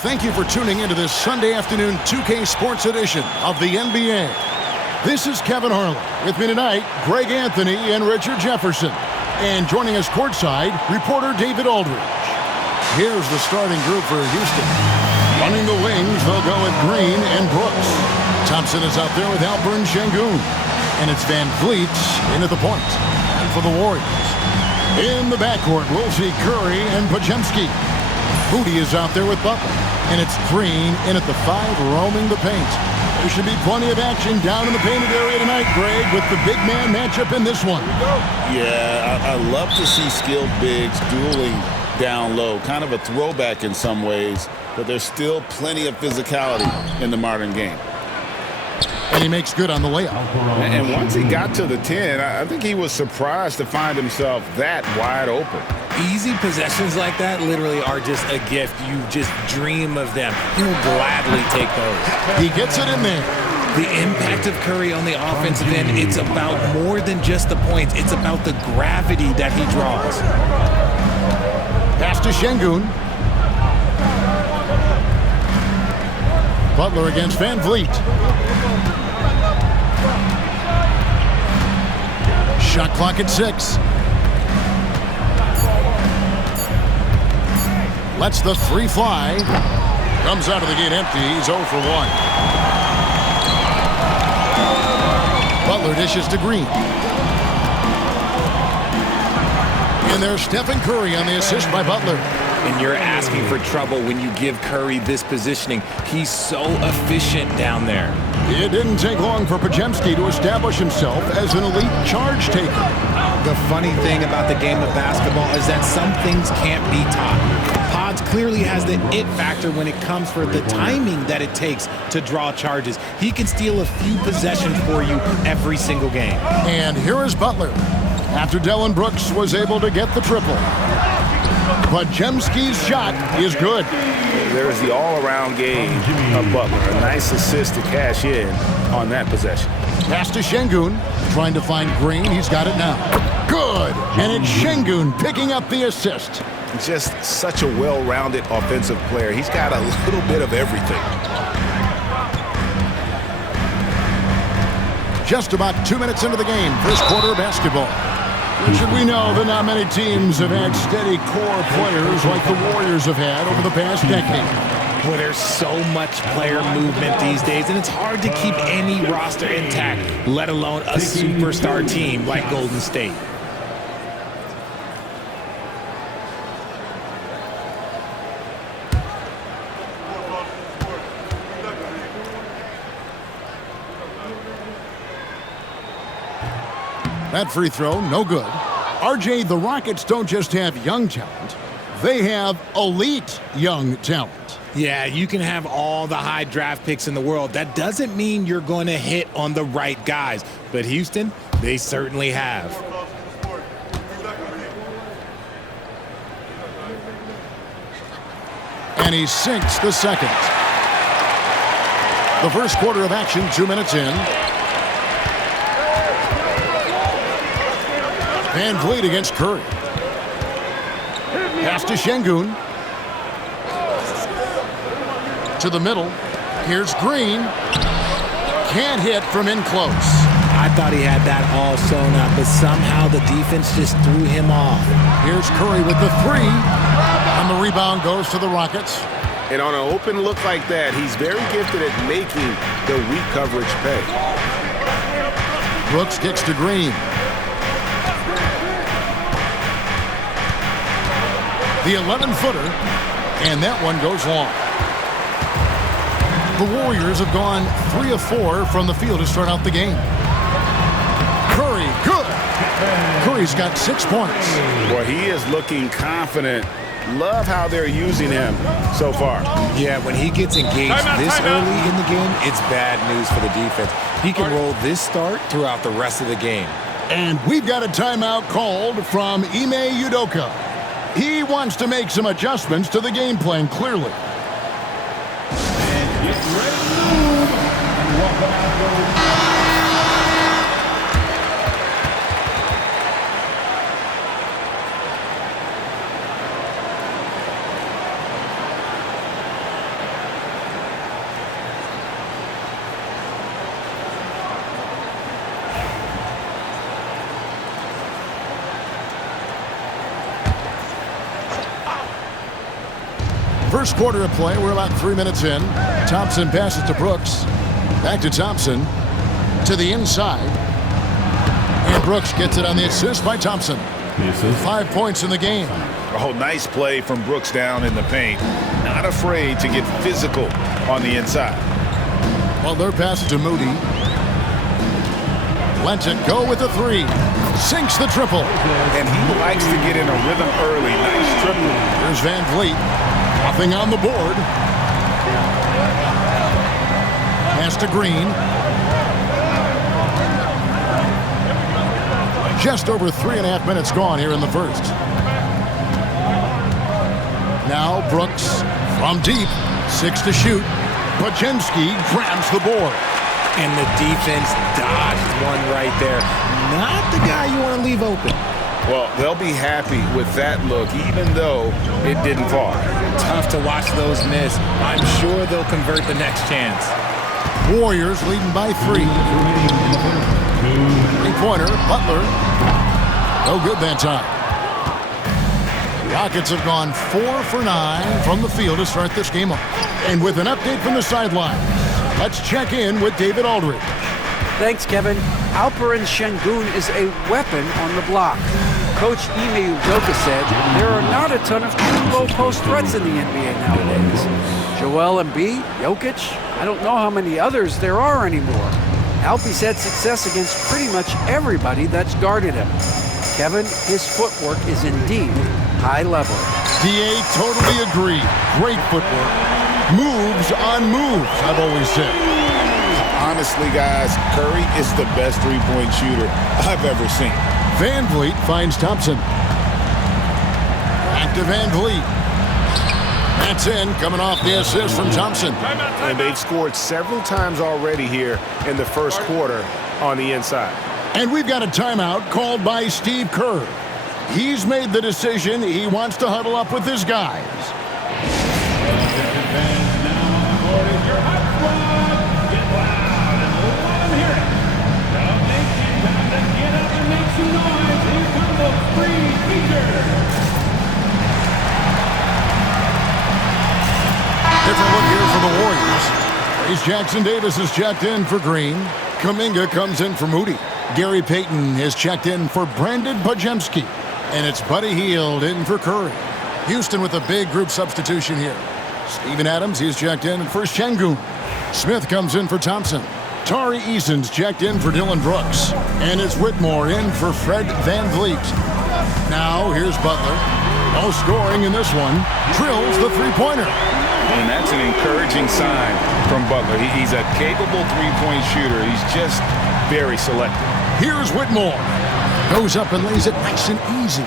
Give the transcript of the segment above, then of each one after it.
Thank you for tuning into this Sunday afternoon 2K Sports edition of the NBA. This is Kevin Harlan. With me tonight, Greg Anthony and Richard Jefferson. And joining us courtside, reporter David Aldridge. Here's the starting group for Houston. Running the wings, they'll go with Green and Brooks. Thompson is out there with Alperen Sengun. And it's Van Vliet in at the point. And for the Warriors. In the backcourt, we'll see Curry and Podziemski. Booty is out there with Butler. And it's Green in at the 5, roaming the paint. There should be plenty of action down in the painted area tonight, Greg, with the big man matchup in this one. Yeah, I love to see skilled bigs dueling down low. Kind of a throwback in some ways, but there's still plenty of physicality in the modern game. And he makes good on the layup. And once he got to the 10, I think he was surprised to find himself that wide open. Easy possessions like that literally are just a gift. You just dream of them. He'll gladly take those. He gets it in there. The impact of Curry on the offensive end, it's about more than just the points. It's about the gravity that he draws. Pass to Sengun. Butler against Van Vliet. Shot clock at 6. Lets the 3 fly. Comes out of the gate empty. He's 0 for 1. Butler dishes to Green. And there's Stephen Curry on the assist by Butler. And you're asking for trouble when you give Curry this positioning. He's so efficient down there. It didn't take long for Podziemski to establish himself as an elite charge taker. The funny thing about the game of basketball is that some things can't be taught. Pods clearly has the it factor when it comes for the timing that it takes to draw charges. He can steal a few possessions for you every single game. And here is Butler. After Dillon Brooks was able to get the triple. Podziemski's shot is good. There's the all-around game of Butler. A nice assist to cash in on that possession. Pass to Sengun, trying to find Green. He's got it now. Good. And it's Sengun picking up the assist. Just such a well-rounded offensive player. He's got a little bit of everything. Just about 2 minutes into the game, first quarter of basketball. Richard, we know that not many teams have had steady core players like the Warriors have had over the past decade. Well, there's so much player movement these days, and it's hard to keep any roster intact, let alone a superstar team like Golden State. That free throw, no good. RJ, the Rockets don't just have young talent. They have elite young talent. Yeah, you can have all the high draft picks in the world. That doesn't mean you're going to hit on the right guys. But Houston, they certainly have. And he sinks the second. The first quarter of action, 2 minutes in. Van Vliet against Curry. Pass to Sengun. To the middle. Here's Green. Can't hit from in close. I thought he had that all sewn up, but somehow the defense just threw him off. Here's Curry with the 3. And the rebound goes to the Rockets. And on an open look like that, he's very gifted at making the weak coverage pay. Brooks kicks to Green. The 11-footer, and that one goes long. The Warriors have gone 3 of 4 from the field to start out the game. Curry, good. Curry's got 6 points. Well, he is looking confident. Love how they're using him so far. Yeah, when he gets engaged this early in the game, it's bad news for the defense. He can roll this start throughout the rest of the game. And we've got a timeout called from Ime Udoka. He wants to make some adjustments to the game plan, clearly. And get ready. And welcome out. First quarter of play. We're about 3 minutes in. Thompson passes to Brooks. Back to Thompson. To the inside. And Brooks gets it on the assist by Thompson. 5 points in the game. Oh, nice play from Brooks down in the paint. Not afraid to get physical on the inside. Well, their pass to Moody. Lets it go with a three. Sinks the triple. And he likes to get in a rhythm early. Nice triple. Here's Van Vliet. Nothing on the board. Pass to Green. Just over 3.5 minutes gone here in the first. Now Brooks from deep. 6 to shoot. Pajemski grabs the board. And the defense dodged one right there. Not the guy you want to leave open. Well, they'll be happy with that look, even though it didn't fall. Tough to watch those miss. I'm sure they'll convert the next chance. Warriors leading by 3. Three-pointer, Butler. No good that time. Rockets have gone 4 for 9 from the field to start this game off. And with an update from the sideline, let's check in with David Aldridge. Thanks, Kevin. Alperen Şengün is a weapon on the block. Coach Ime Udoka said there are not a ton of true low-post threats in the NBA nowadays. Joel Embiid, Jokic, I don't know how many others there are anymore. Alfie's had success against pretty much everybody that's guarded him. Kevin, his footwork is indeed high level. DA totally agree. Great footwork. Moves on moves, I've always said. Honestly, guys, Curry is the best three-point shooter I've ever seen. Van Vliet finds Thompson. Back to Van Vliet. That's in, coming off the assist from Thompson. And they've scored several times already here in the first quarter on the inside. And we've got a timeout called by Steve Kerr. He's made the decision he wants to huddle up with his guys. Different look here for the Warriors. Trace Jackson Davis is checked in for Green. Kuminga comes in for Moody. Gary Payton is checked in for Brandon Pajemski. And it's Buddy Hield in for Curry. Houston with a big group substitution here. Steven Adams, he's checked in for Şengün. Smith comes in for Thompson. Tari Eason's checked in for Dylan Brooks. And it's Whitmore in for Fred Van Vliet. Now here's Butler. No scoring in this one. Drills the three-pointer. And that's an encouraging sign from Butler. He's a capable three-point shooter. He's just very selective. Here's Whitmore. Goes up and lays it nice and easy.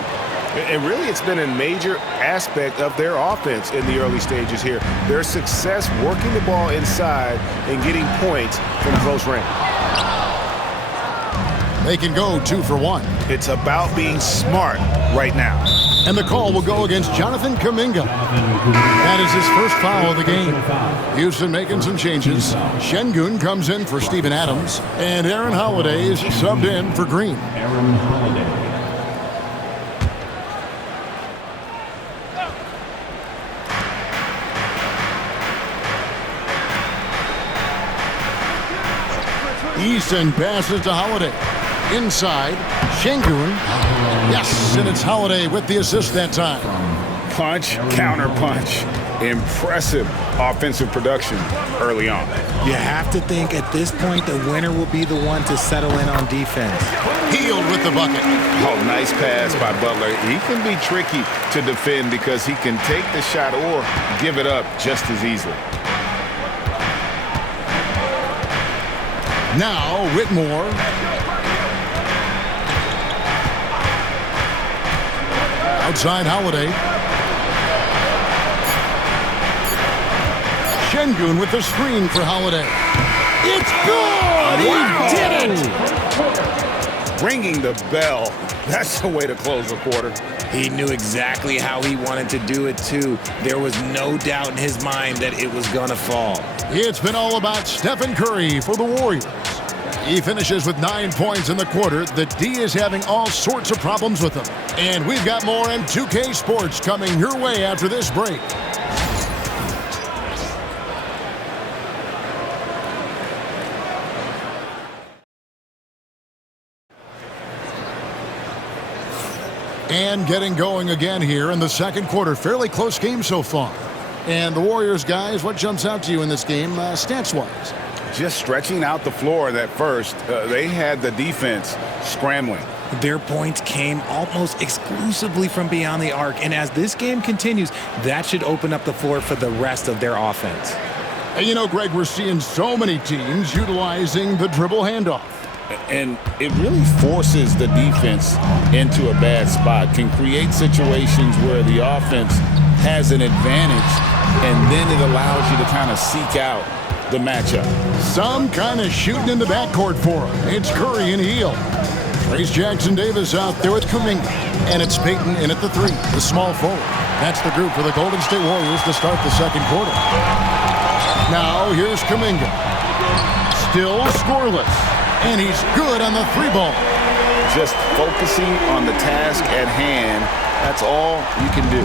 And really, it's been a major aspect of their offense in the early stages here. Their success working the ball inside and getting points from close range. They can go 2 for 1. It's about being smart right now. And the call will go against Jonathan Kuminga. That is his first foul of the game. Houston making some changes. Şengün comes in for Steven Adams. And Aaron Holiday is subbed in for Green. Aaron Holiday. Easton passes to Holiday. Inside, Şengün. Yes, and it's Holiday with the assist that time. Punch, counter punch. Impressive offensive production early on. You have to think at this point the winner will be the one to settle in on defense. Hield with the bucket. Oh, nice pass by Butler. He can be tricky to defend because he can take the shot or give it up just as easily. Now, Whitmore. Outside Holiday. Şengün with the screen for Holiday. It's good! He did it! Ringing the bell. That's the way to close a quarter. He knew exactly how he wanted to do it, too. There was no doubt in his mind that it was going to fall. It's been all about Stephen Curry for the Warriors. He finishes with 9 points in the quarter. The D is having all sorts of problems with him. And we've got more in 2K Sports coming your way after this break. And getting going again here in the second quarter. Fairly close game so far. And the Warriors, guys, what jumps out to you in this game stats-wise? Just stretching out the floor at first. They had the defense scrambling. Their points came almost exclusively from beyond the arc. And as this game continues, that should open up the floor for the rest of their offense. And you know, Greg, we're seeing so many teams utilizing the dribble handoff. And it really forces the defense into a bad spot, can create situations where the offense has an advantage, and then it allows you to kind of seek out the matchup. Some kind of shooting in the backcourt for him. It's Curry and Heel. Trace Jackson Davis out there with Kuminga. And it's Payton in at the 3, the small forward. That's the group for the Golden State Warriors to start the second quarter. Now here's Kuminga. Still scoreless. And he's good on the 3 ball. Just focusing on the task at hand, that's all you can do.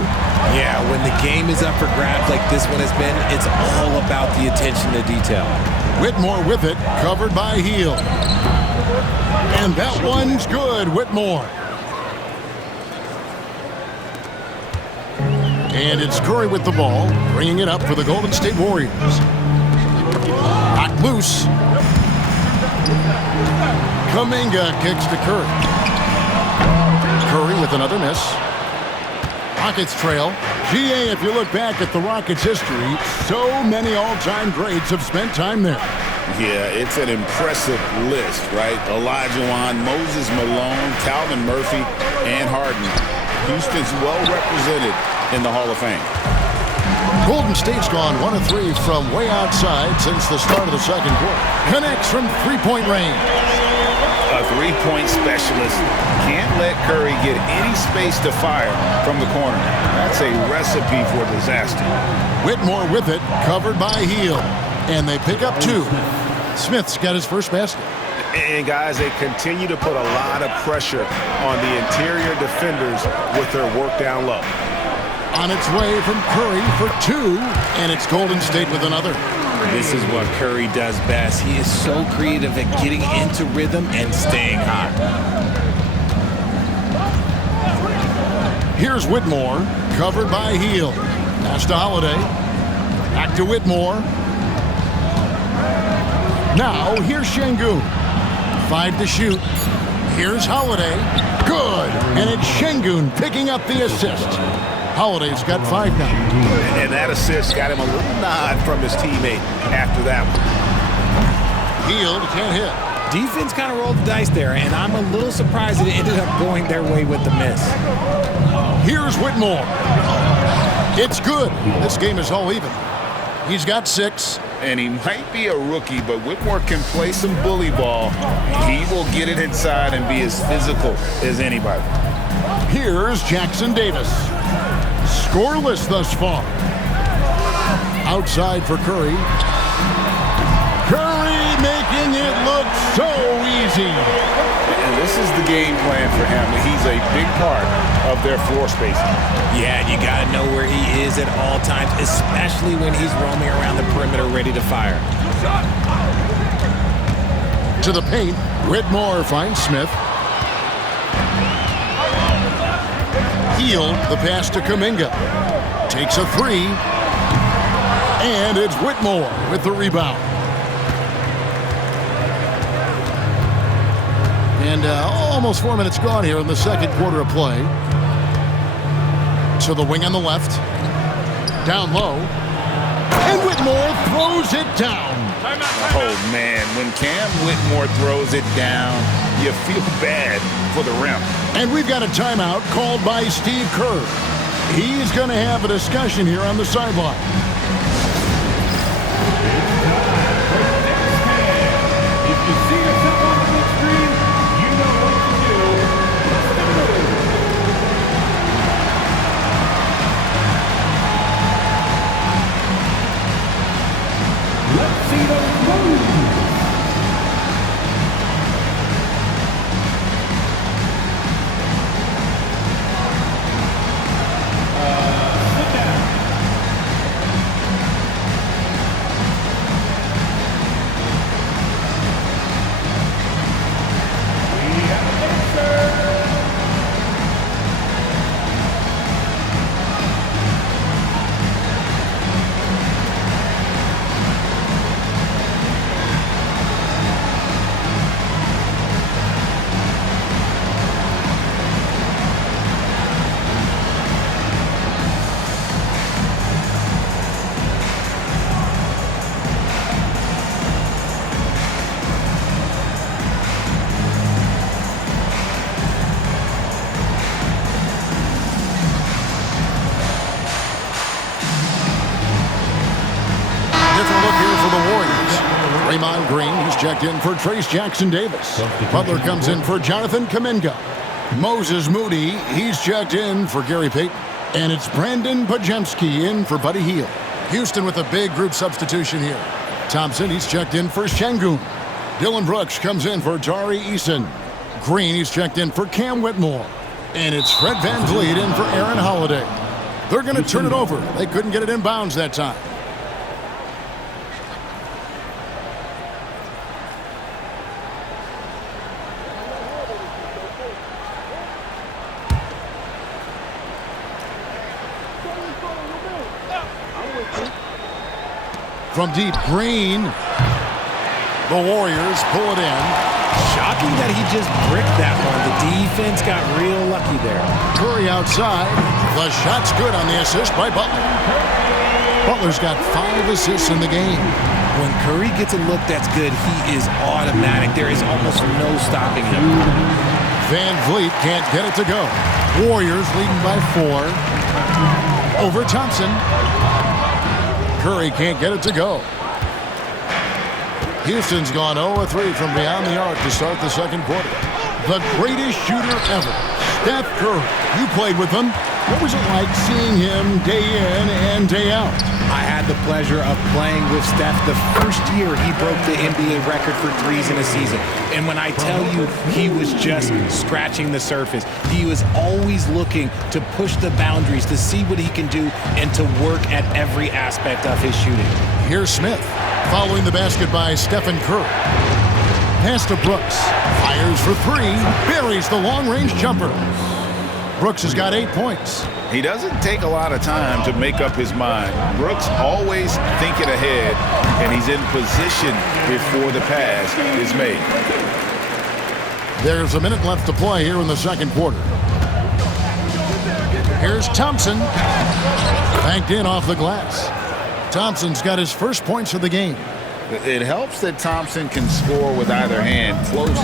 Yeah, when the game is up for grabs like this one has been, it's all about the attention to detail. Whitmore with it, covered by Heel. And that one's good, Whitmore. And it's Curry with the ball, bringing it up for the Golden State Warriors. Knocked loose. Kuminga kicks to Curry. Curry with another miss. Rockets trail. GA, if you look back at the Rockets' history, so many all-time greats have spent time there. Yeah, it's an impressive list, right? Elijah Wan, Moses Malone, Calvin Murphy, and Harden. Houston's well represented in the Hall of Fame. Golden State's gone 1 of 3 from way outside since the start of the second quarter. Connects from three-point range. A three-point specialist can't let Curry get any space to fire from the corner. That's a recipe for disaster. Whitmore with it, covered by Heel. And they pick up 2. Smith's got his first basket. And guys, they continue to put a lot of pressure on the interior defenders with their work down low. On its way from Curry for 2, and it's Golden State with another. This is what Curry does best. He is so creative at getting into rhythm and staying hot. Here's Whitmore, covered by Heel. Pass to Holiday. Back to Whitmore. Now, here's Şengün. 5 to shoot. Here's Holiday. Good. And it's Şengün picking up the assist. Holiday's got 5 now. And that assist got him a little nod from his teammate after that one. Heel can't hit. Defense kind of rolled the dice there, and I'm a little surprised that it ended up going their way with the miss. Here's Whitmore. It's good. This game is all even. He's got 6. And he might be a rookie, but Whitmore can play some bully ball. He will get it inside and be as physical as anybody. Here's Jackson Davis. Scoreless thus far. Outside for Curry. Curry making it look so easy. And this is the game plan for him. He's a big part of their floor spacing. Yeah, you got to know where he is at all times, especially when he's roaming around the perimeter ready to fire. To the paint, Whitmore finds Smith. Heel, the pass to Kuminga. Takes a 3. And it's Whitmore with the rebound. And almost 4 minutes gone here in the second quarter of play. To the wing on the left. Down low. And Whitmore throws it down. Oh, man, when Cam Whitmore throws it down, you feel bad for the rim. And we've got a timeout called by Steve Kerr. He's going to have a discussion here on the sideline. If you see yourself on the big screen, you know what to do. Let's see those moves. Sit down. Draymond Green, he's checked in for Trace Jackson-Davis. Butler comes in for Jonathan Kuminga. Moses Moody, he's checked in for Gary Payton. And it's Brandon Pajemski in for Buddy Hield. Houston with a big group substitution here. Thompson, he's checked in for Şengün. Dylan Brooks comes in for Tari Eason. Green, he's checked in for Cam Whitmore. And it's Fred VanVleet in for Aaron Holiday. They're going to turn it over. They couldn't get it in bounds that time. From deep, Green. The Warriors pull it in. Shocking that he just bricked that one. The defense got real lucky there. Curry outside. The shot's good on the assist by Butler. Butler's got 5 assists in the game. When Curry gets a look that's good, he is automatic. There is almost no stopping him. VanVleet can't get it to go. Warriors leading by 4. Over Thompson. Curry can't get it to go. Houston's gone 0-3 from beyond the arc to start the second quarter. The greatest shooter ever, Steph Curry. You played with him. What was it like seeing him day in and day out? I had the pleasure of playing with Steph the first year he broke the NBA record for threes in a season. And when I tell you, he was just scratching the surface. He was always looking to push the boundaries, to see what he can do, and to work at every aspect of his shooting. Here's Smith, following the basket by Stephen Curry. Pass to Brooks, fires for 3, buries the long-range jumper. Brooks has got 8 points. He doesn't take a lot of time to make up his mind. Brooks always thinking ahead, and he's in position before the pass is made. There's a minute left to play here in the second quarter. Here's Thompson. Banked in off the glass. Thompson's got his first points of the game. It helps that Thompson can score with either hand close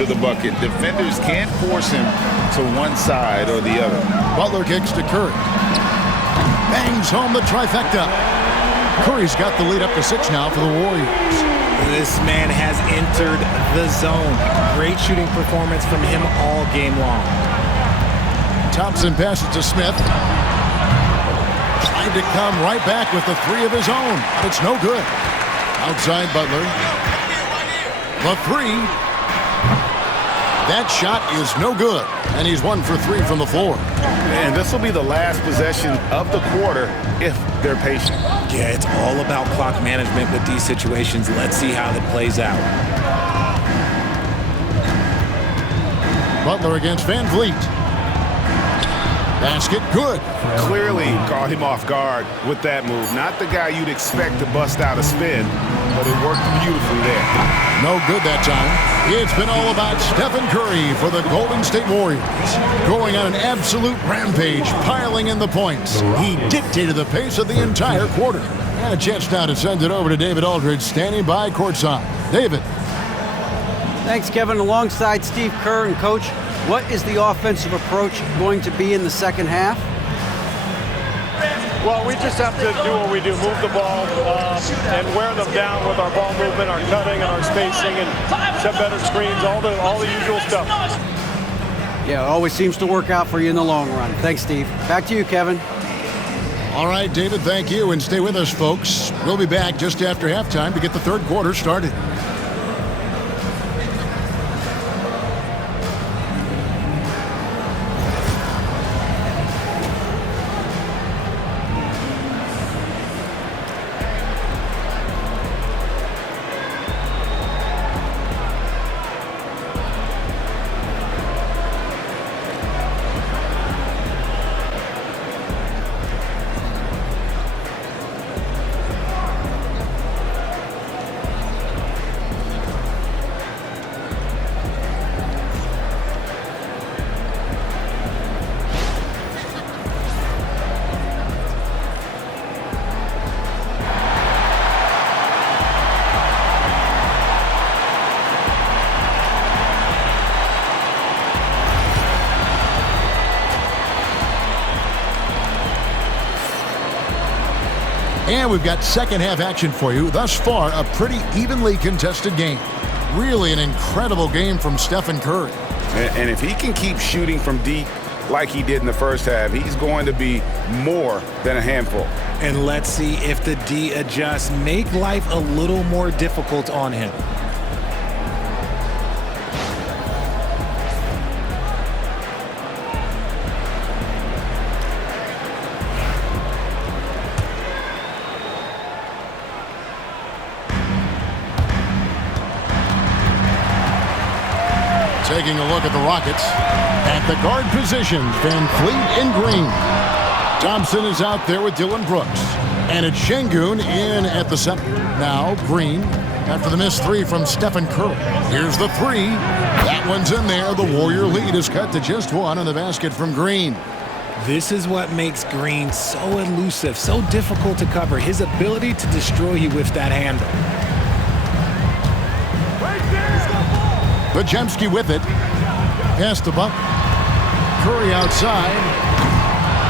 to the bucket. Defenders can't force him to one side or the other. Butler kicks to Curry. Bangs home the trifecta. Curry's got the lead up to 6 now for the Warriors. This man has entered the zone. Great shooting performance from him all game long. Thompson passes to Smith. Trying to come right back with the 3 of his own. It's no good. Outside Butler. The 3. That shot is no good. And he's 1 for 3 from the floor. And this will be the last possession of the quarter if they're patient. Yeah, it's all about clock management with these situations. Let's see how that plays out. Butler against VanVleet. Basket good. Clearly caught him off guard with that move. Not the guy you'd expect to bust out a spin, but it worked beautifully there. No good that time. It's been all about Stephen Curry for the Golden State Warriors. Going on an absolute rampage, piling in the points. He dictated the pace of the entire quarter. And a chance now to send it over to David Aldridge, standing by courtside. David. Thanks, Kevin. Alongside Steve Kerr and Coach, what is the offensive approach going to be in the second half? Well, we just have to do what we do, move the ball and wear them down with our ball movement, our cutting, and our spacing, and set better screens, all the usual stuff. Yeah, it always seems to work out for you in the long run. Thanks, Steve. Back to you, Kevin. All right, David, thank you, and stay with us, folks. We'll be back just after halftime to get the third quarter started. And we've got second half action for you. Thus far, a pretty evenly contested game. Really an incredible game from Stephen Curry. And if he can keep shooting from deep like he did in the first half, he's going to be more than a handful. And let's see if the D adjusts, make life a little more difficult on him. Taking a look at the Rockets. At the guard position, Van Fleet and Green. Thompson is out there with Dylan Brooks. And it's Şengün in at the center. Now Green after the missed three from Stephen Curry. Here's the three. That one's in there. The Warrior lead is cut to just one on the basket from Green. This is what makes Green so elusive, so difficult to cover. His ability to destroy you with that handle. Podziemski with it. Pass to Buck. Curry outside.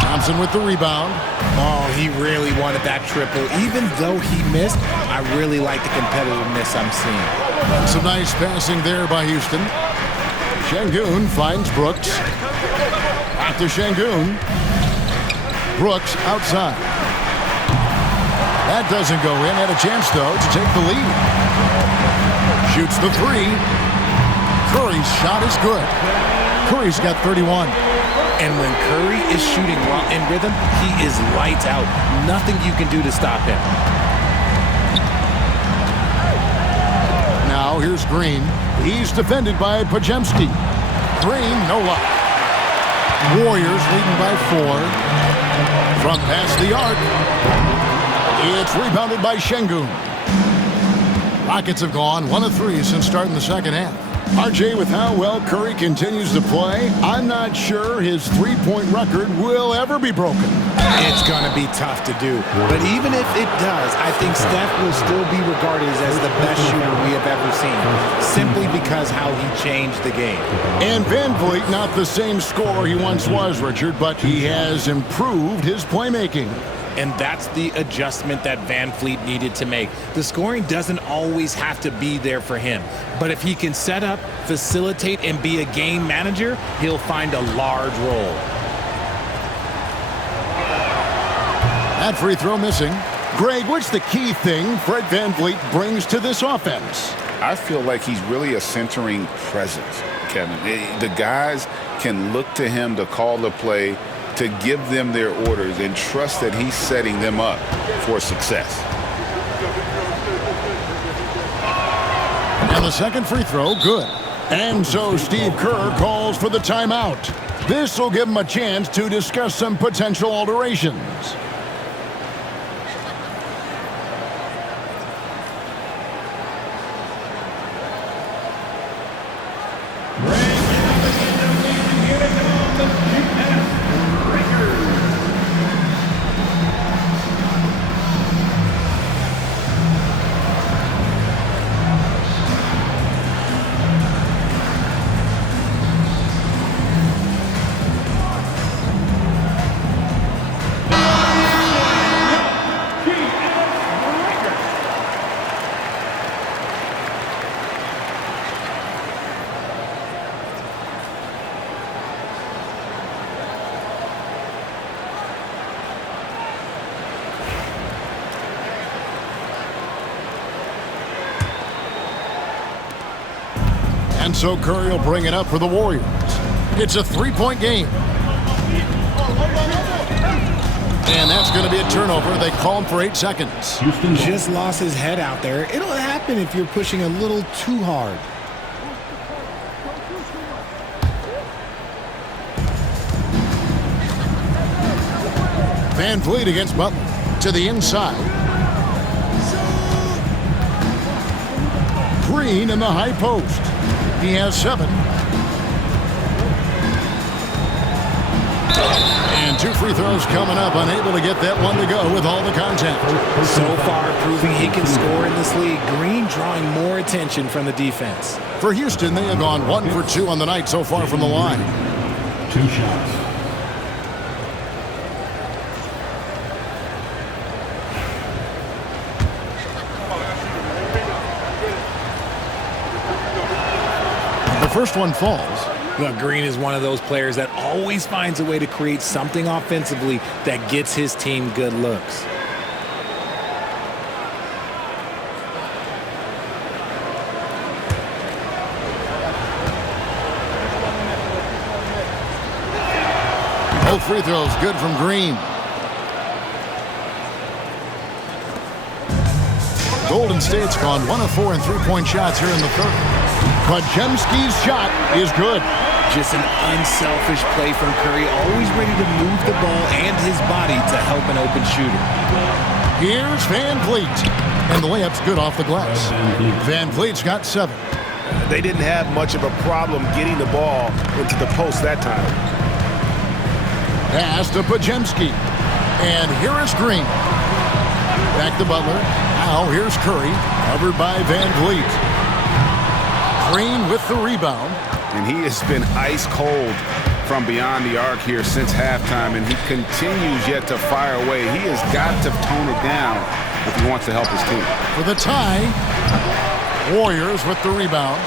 Thompson with the rebound. Oh, he really wanted that triple. Even though he missed, I really like the competitiveness I'm seeing. Some nice passing there by Houston. Şengün finds Brooks. Back to Şengün. Brooks outside. That doesn't go in. Had a chance, though, to take the lead. Shoots the three. Curry's shot is good. Curry's got 31. And when Curry is shooting while in rhythm, he is lights out. Nothing you can do to stop him. Now here's Green. He's defended by Podziemski. Green, no luck. Warriors leading by 4. From past the arc. It's rebounded by Şengün. Rockets have gone 1 of 3 since starting the second half. RJ, with how well Curry continues to play, I'm not sure his three-point record will ever be broken. It's going to be tough to do. But even if it does, I think Steph will still be regarded as the best shooter we have ever seen, simply because how he changed the game. And Van Vliet, not the same scorer he once was, Richard, but he has improved his playmaking. And that's the adjustment that Van Fleet needed to make. The scoring doesn't always have to be there for him. But if he can set up, facilitate, and be a game manager, he'll find a large role. That free throw missing. Greg, what's the key thing Fred Van Vliet brings to this offense? I feel like he's really a centering presence, Kevin. The guys can look to him to call the play, to give them their orders, and trust that he's setting them up for success. And the second free throw, good. And so Steve Kerr calls for the timeout. This will give him a chance to discuss some potential alterations. And so Curry will bring it up for the Warriors. It's a three-point game. And that's going to be a turnover. They call him for 8 seconds. Just lost his head out there. It'll happen if you're pushing a little too hard. Van Vliet against Butler. To the inside. Green in the high post. He has 7. And 2 free throws coming up. Unable to get that one to go with all the contact. So far proving he can score in this league. Green drawing more attention from the defense. For Houston, they have gone 1 for 2 on the night so far from the line. 2 shots. first one falls. Look, Green is one of those players that always finds a way to create something offensively that gets his team good looks. Both free throws good from Green. Golden State's gone 1 of 4 in three-point shots here in the third. Podziemski's shot is good. Just an unselfish play from Curry, always ready to move the ball and his body to help an open shooter. Here's Van Vliet. And the layup's good off the glass. Van Vliet's got 7. They didn't have much of a problem getting the ball into the post that time. Pass to Podziemski. And here is Green. Back to Butler. Now here's Curry. Covered by Van Vliet. Green with the rebound. And he has been ice cold from beyond the arc here since halftime, and he continues yet to fire away. He has got to tone it down if he wants to help his team. For the tie, Warriors with the rebound.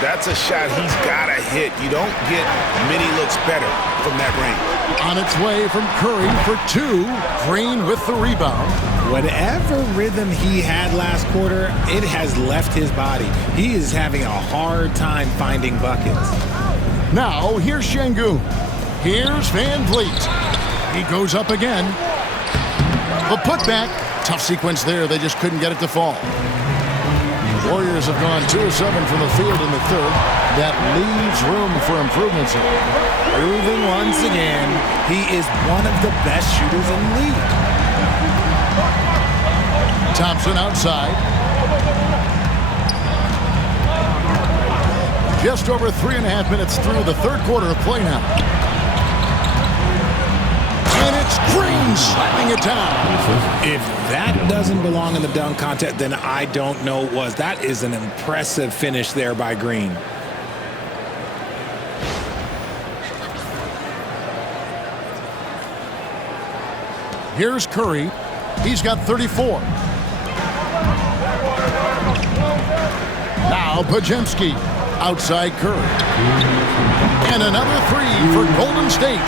That's a shot he's got to hit. You don't get many looks better from that range. On its way from Curry for 2. Green with the rebound. Whatever rhythm he had last quarter, it has left his body. He is having a hard time finding buckets. Now here's Şengün. Here's Van Vliet. He goes up again. The putback. Tough sequence there. They just couldn't get it to fall. Warriors have gone 2 of 7 from the field in the third. That leaves room for improvements here. Proving once again, he is one of the best shooters in the league. Thompson outside. Just over 3.5 minutes through the third quarter of play now. And it's Green slapping it down. If that doesn't belong in the dunk contest, then I don't know what was. That is an impressive finish there by Green. Here's Curry. He's got 34. Now Podziemski. Outside Curry. And another 3 for Golden State.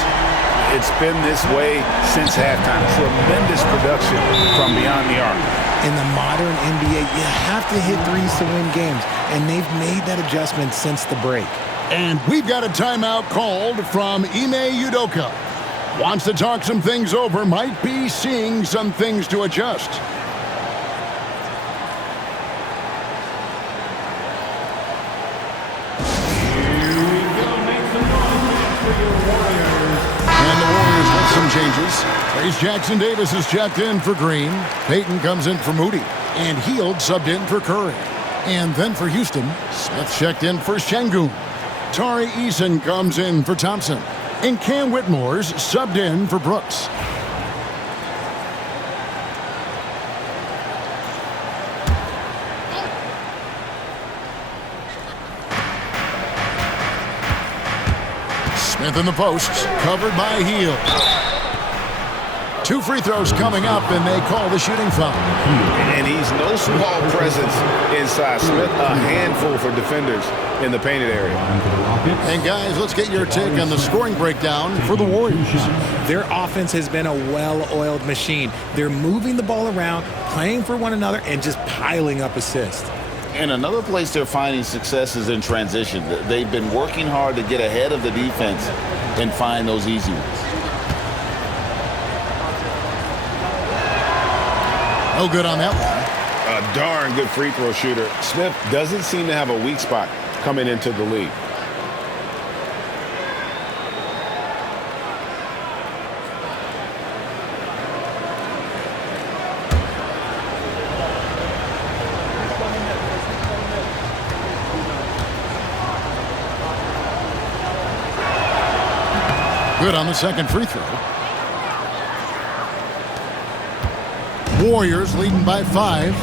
It's been this way since halftime. Tremendous production from beyond the arc. In the modern NBA, you have to hit threes to win games, and they've made that adjustment since the break. And we've got a timeout called from Ime Udoka. Wants to talk some things over, might be seeing some things to adjust. Some changes. Trace Jackson Davis is checked in for Green. Payton comes in for Moody. And Hield subbed in for Curry. And then for Houston, Smith checked in for Şengün. Tari Eason comes in for Thompson. And Cam Whitmore's subbed in for Brooks. Smith in the posts, covered by Hield. 2 free throws coming up, and they call the shooting foul. And he's no small presence inside. Smith, a handful for defenders in the painted area. And guys, let's get your take on the scoring breakdown for the Warriors. Their offense has been a well-oiled machine. They're moving the ball around, playing for one another, and just piling up assists. And another place they're finding success is in transition. They've been working hard to get ahead of the defense and find those easy ones. No good on that one. A darn good free throw shooter. Smith doesn't seem to have a weak spot coming into the league. Good on the second free throw. Warriors leading by 5.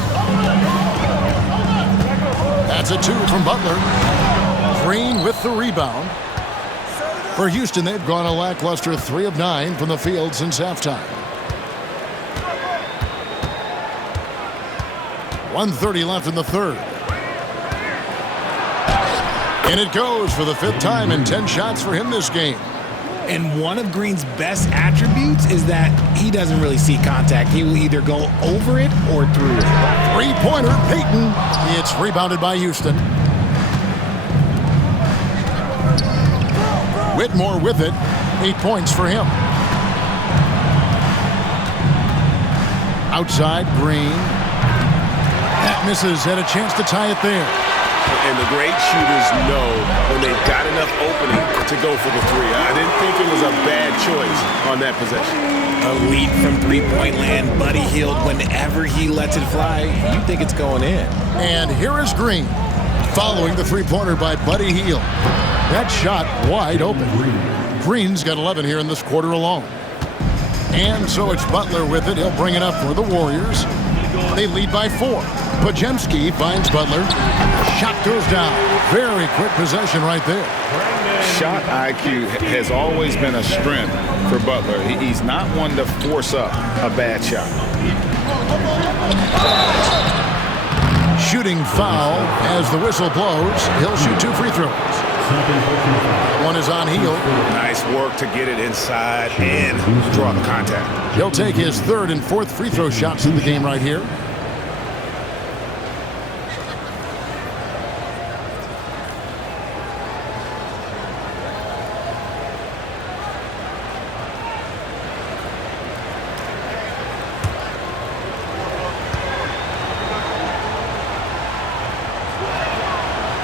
That's a 2 from Butler. Green with the rebound. For Houston, they've gone a lackluster 3 of 9 from the field since halftime. 1:30 left in the third. And it goes for the 5th time and 10 shots for him this game. And one of Green's best attributes is that he doesn't really see contact. He will either go over it or through it. Three-pointer, Payton. It's rebounded by Houston. Whitmore with it. 8 points for him. Outside, Green. That misses. Had a chance to tie it there. And the great shooters know when they've got enough opening to go for the three. I didn't think it was a bad choice on that possession. Elite from three-point land. Buddy Hield, whenever he lets it fly, you think it's going in. And here is Green, following the three-pointer by Buddy Hield. That shot wide open. Green's got 11 here in this quarter alone. And so it's Butler with it. He'll bring it up for the Warriors. They lead by 4. Podziemski finds Butler. Shot goes down. Very quick possession right there. Shot IQ has always been a strength for Butler. He's not one to force up a bad shot. Shooting foul as the whistle blows. He'll shoot 2 free throws. One is on Hield. Nice work to get it inside and draw the contact. He'll take his 3rd and 4th free throw shots in the game right here.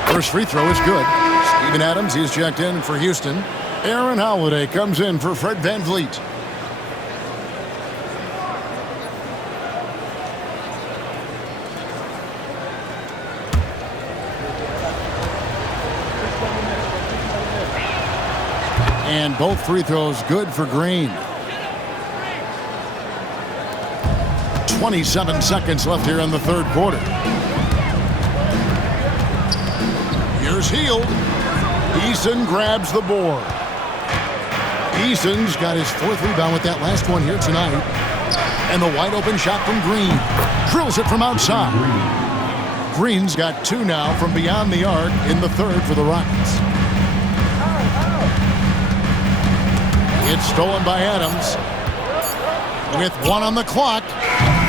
First free throw is good. Steven Adams, he's checked in for Houston. Aaron Holiday comes in for Fred VanVleet. And both free throws good for Green. 27 seconds left here in the 3rd quarter. Here's Hield. Eason grabs the board. Eason's got his 4th rebound with that last one here tonight. And the wide open shot from Green. Drills it from outside. Green's got 2 now from beyond the arc in the 3rd for the Rockets. It's stolen by Adams. With 1 on the clock.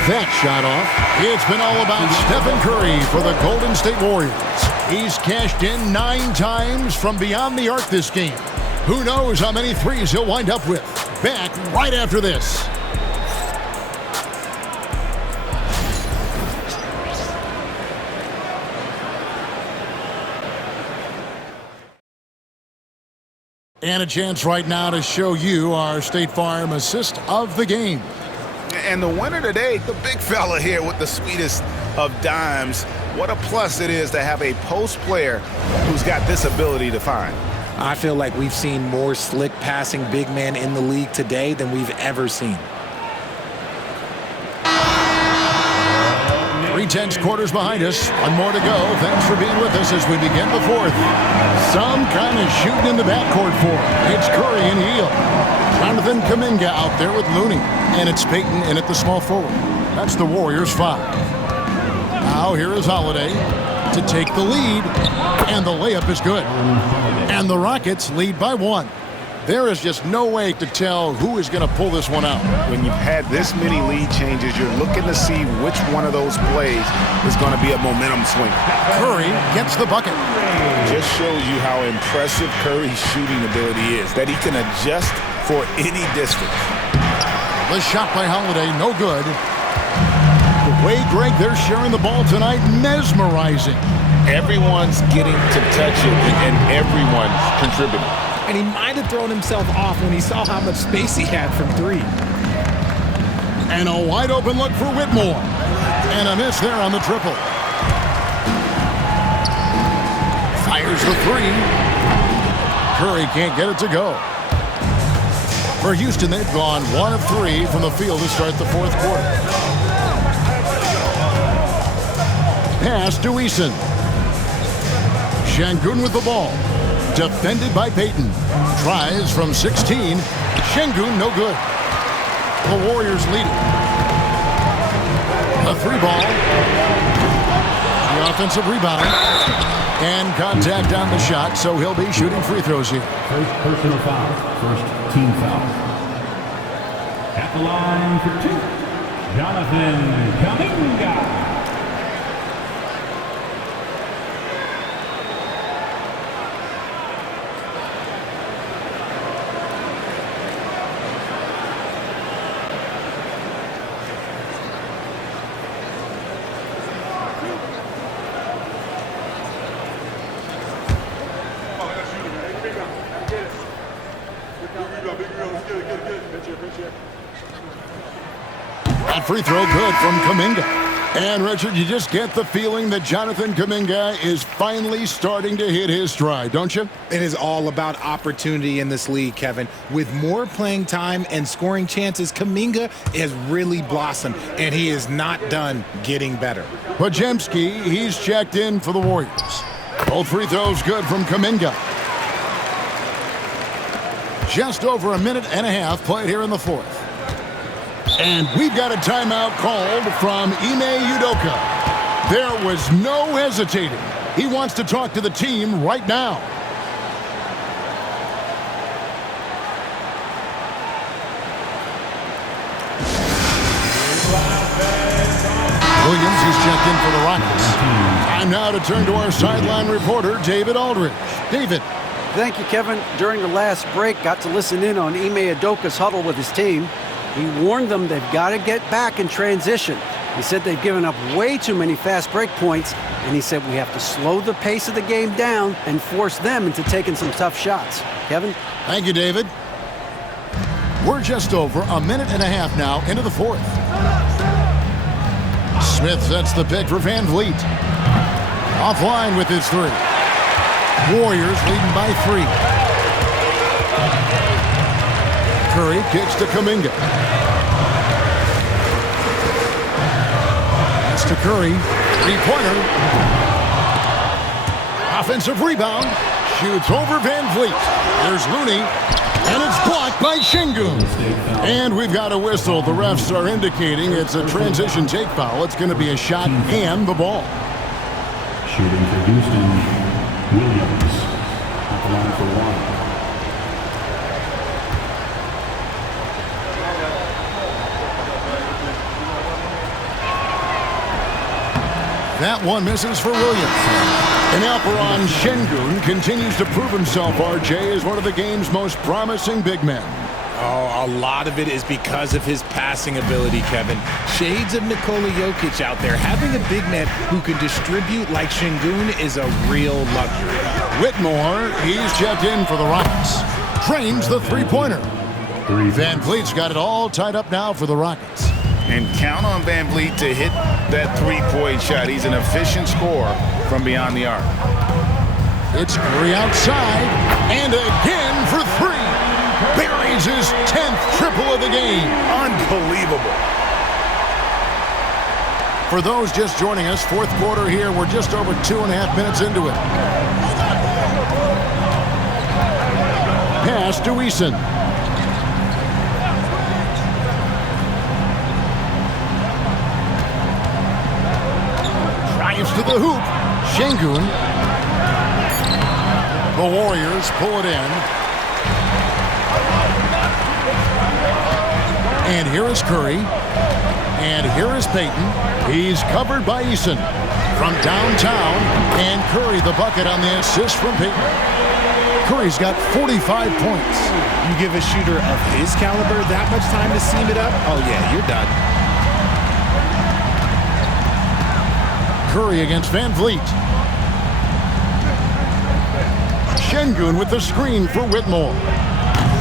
That shot off. It's been all about Stephen Curry for the Golden State Warriors. He's cashed in 9 times from beyond the arc this game. Who knows how many threes he'll wind up with. Back right after this. And a chance right now to show you our State Farm assist of the game. And the winner today, the big fella here with the sweetest of dimes. What a plus it is to have a post player who's got this ability to find. I feel like we've seen more slick passing big man in the league today than we've ever seen. 3/10 quarters behind us. 1 more to go. Thanks for being with us as we begin the 4th. Some kind of shooting in the backcourt for him. It's Curry and Hield. Jonathan Kuminga out there with Looney. And it's Payton in at the small forward. That's the Warriors 5. Now here is Holiday to take the lead. And the layup is good. And the Rockets lead by 1. There is just no way to tell who is going to pull this one out. When you've had this many lead changes, you're looking to see which one of those plays is going to be a momentum swing. Curry gets the bucket. Just shows you how impressive Curry's shooting ability is, that he can adjust for any distance. The shot by Holiday, no good. The way, Greg, they're sharing the ball tonight, mesmerizing. Everyone's getting to touch it, and everyone's contributing. And he might have thrown himself off when he saw how much space he had from 3. And a wide open look for Whitmore. And a miss there on the triple. Fires the 3. Curry can't get it to go. For Houston, they've gone 1 of 3 from the field to start the 4th quarter. Pass to Eason. Şengün with the ball. Defended by Payton. Tries from 16. Şengün, no good. The Warriors lead it. A 3 ball. The offensive rebound. And contact on the shot, so he'll be shooting free throws here. First personal foul. First team foul. At the line for 2, Jonathan Kuminga. That free throw good from Kuminga. And, Richard, you just get the feeling that Jonathan Kuminga is finally starting to hit his stride, don't you? It is all about opportunity in this league, Kevin. With more playing time and scoring chances, Kuminga has really blossomed, and he is not done getting better. Podziemski, he's checked in for the Warriors. Both free throws good from Kuminga. Just over a minute and a half played here in the fourth. And we've got a timeout called from Ime Udoka. There was no hesitating. He wants to talk to the team right now. Williams, he's checked in for the Rockets. Time now to turn to our sideline reporter, David Aldridge. David. Thank you, Kevin. During the last break, got to listen in on Ime Udoka's huddle with his team. He warned them they've got to get back in transition. He said they've given up way too many fast break points, and he said we have to slow the pace of the game down and force them into taking some tough shots. Kevin? Thank you, David. We're just over a minute and a half now into the fourth. Smith sets the pick for Van Vliet. Offline with his three. Warriors leading by 3. Curry kicks to Kuminga. That's to Curry. Three-pointer. Offensive rebound. Shoots over Van Vliet. There's Looney. And it's blocked by Şengün. And we've got a whistle. The refs are indicating it's a transition take foul. It's going to be a shot and the ball. Shooting for Houston, Williams. At the line for 1. That one misses for Williams. And Alperon Şengün continues to prove himself, RJ, as one of the game's most promising big men. Oh, a lot of it is because of his passing ability, Kevin. Shades of Nikola Jokic out there. Having a big man who can distribute like Şengün is a real luxury. Whitmore, he's checked in for the Rockets. Trains the three-pointer. Van Vliet's got it all tied up now for the Rockets. And count on Van Vliet to hit that three-point shot. He's an efficient scorer from beyond the arc. It's Curry outside, and again for 3. Buries his 10th triple of the game. Unbelievable. For those just joining us, fourth quarter here. We're just over 2.5 minutes into it. Pass to Eason. Drives to the hoop. Şengün. The Warriors pull it in. And here is Curry. And here is Payton. He's covered by Eason. From downtown. And Curry the bucket on the assist from Payton. Curry's got 45 points. You give a shooter of his caliber that much time to seam it up? Oh, yeah, you're done. Curry against Van Vliet. Şengün with the screen for Whitmore.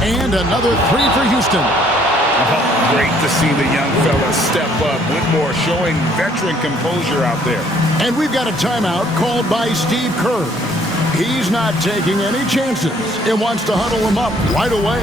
And another 3 for Houston. Oh, great to see the young fella step up. Whitmore showing veteran composure out there. And we've got a timeout called by Steve Kerr. He's not taking any chances and wants to huddle him up right away.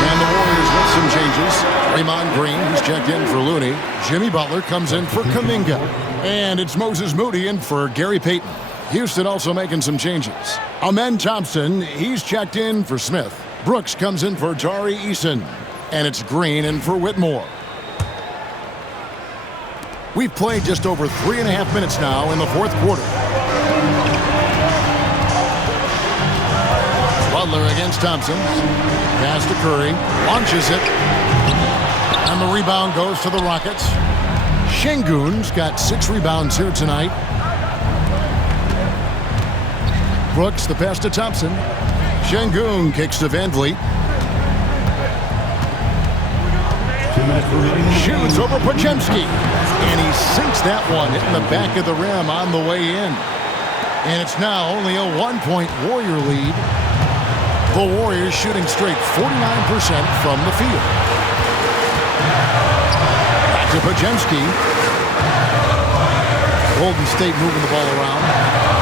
And the Warriors with some changes. Draymond Green, who's checked in for Looney. Jimmy Butler comes in for Kuminga. And it's Moses Moody in for Gary Payton. Houston also making some changes. Amen Thompson, he's checked in for Smith. Brooks comes in for Tari Eason. And it's Green in for Whitmore. We've played just over 3.5 minutes now in the fourth quarter. Butler against Thompson. Pass to Curry. Launches it. And the rebound goes to the Rockets. Şengün's got 6 rebounds here tonight. Brooks, the pass to Thompson. Şengün kicks to Van Vliet. Shoots over Podziemski. And he sinks that one, hitting the back of the rim on the way in. And it's now only a 1-point Warrior lead. The Warriors shooting straight 49% from the field. Back to Podziemski. Golden State moving the ball around.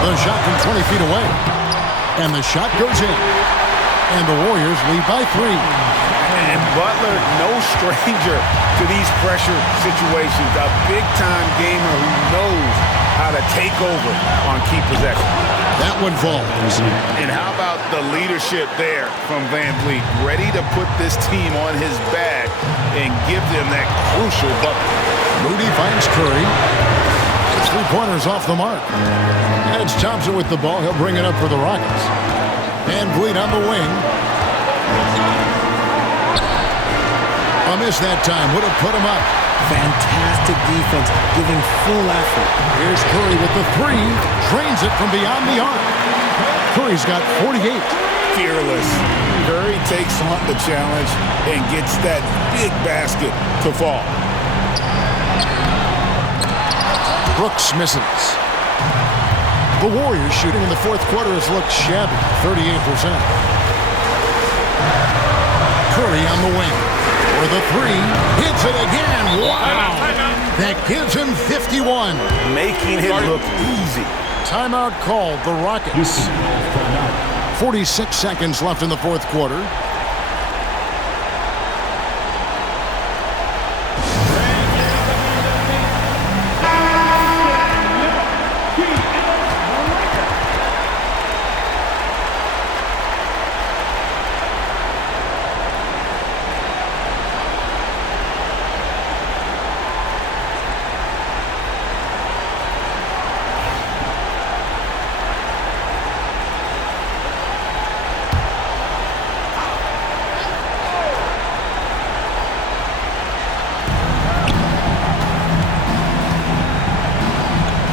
The shot from 20 feet away. And the shot goes in. And the Warriors lead by 3. And Butler, no stranger to these pressure situations. A big-time gamer who knows how to take over on key possession. That one falls. And how about the leadership there from Van Vliet? Ready to put this team on his back and give them that crucial bucket. Moody finds Curry. 3-pointers off the mark. And it's Thompson with the ball. He'll bring it up for the Rockets. Van Vliet on the wing. A miss that time. Would have put him up. Fantastic defense, giving full effort. Here's Curry with the 3. Drains it from beyond the arc. Curry's got 48. Fearless. Curry takes on the challenge and gets that big basket to fall. Brooks misses. The Warriors shooting in the fourth quarter has looked shabby, 38%. Curry on the wing. For the 3, hits it again. Wow! That gives him 51. Making it look easy. Timeout called the Rockets. 46 seconds left in the fourth quarter.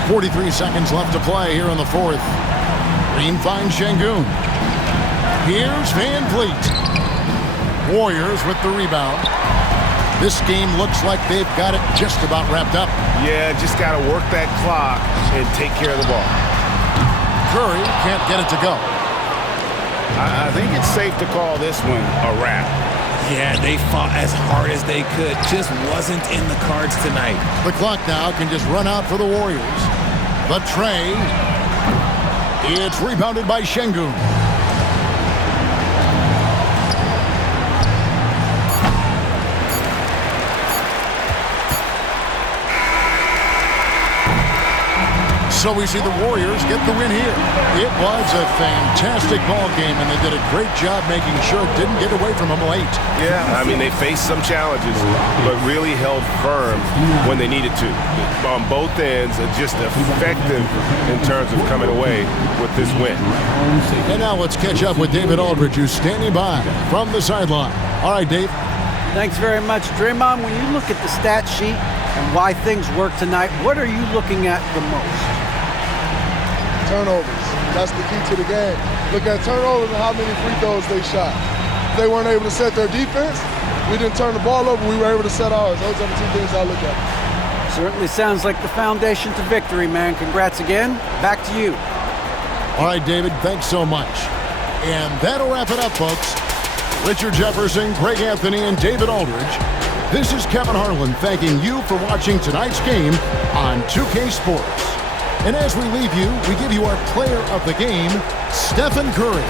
.43 seconds left to play here in the fourth. Green finds Şengün. Here's Van Vliet. Warriors with the rebound. This game looks like they've got it just about wrapped up. Yeah, just got to work that clock and take care of the ball. Curry can't get it to go. I think it's safe to call this one a wrap. Yeah, they fought as hard as they could. Just wasn't in the cards tonight. The clock now can just run out for the Warriors. The tray. It's rebounded by Şengün. So we see the Warriors get the win here. It was a fantastic ball game, and they did a great job making sure it didn't get away from them late. Yeah, I mean, they faced some challenges, but really held firm when they needed to. On both ends, just effective in terms of coming away with this win. And now let's catch up with David Aldridge, who's standing by from the sideline. All right, Dave. Thanks very much, Draymond. When you look at the stat sheet and why things work tonight, what are you looking at the most? Turnovers. That's the key to the game. Look at turnovers and how many free throws they shot. They weren't able to set their defense. We didn't turn the ball over. We were able to set ours. Those are the 2 things I look at. Certainly sounds like the foundation to victory, man. Congrats again. Back to you. All right, David, thanks so much. And that'll wrap it up, folks. Richard Jefferson, Greg Anthony, and David Aldridge. This is Kevin Harlan thanking you for watching tonight's game on 2K Sports. And as we leave you, we give you our player of the game, Stephen Curry.